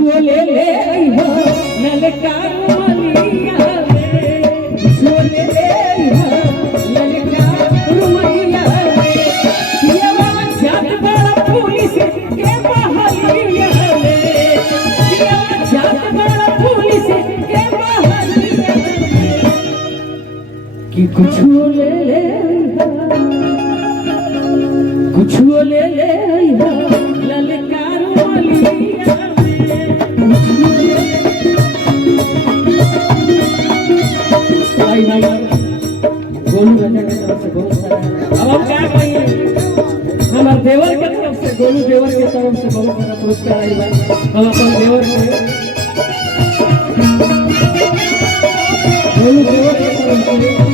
ले ले हो ललका रुमलिया रे, कुछ ले ले हो ललका रुमलिया रे, ये जात बड़ा पुलिस के बहलिया रे, ये जात बड़ा पुलिस के बहलिया रे, कि कुछ ले ले कुछ ले ले हो ललका रुमलिया भाई भाई गोलू राजा की तरफ से बहुत सारा। अब हम क्या कहिए, हमारे देवर की तरफ से, गोलू देवर की तरफ से बहुत सारा पुरस्कार आई बा। हम अपन देवर के गोलू देवर की तरफ से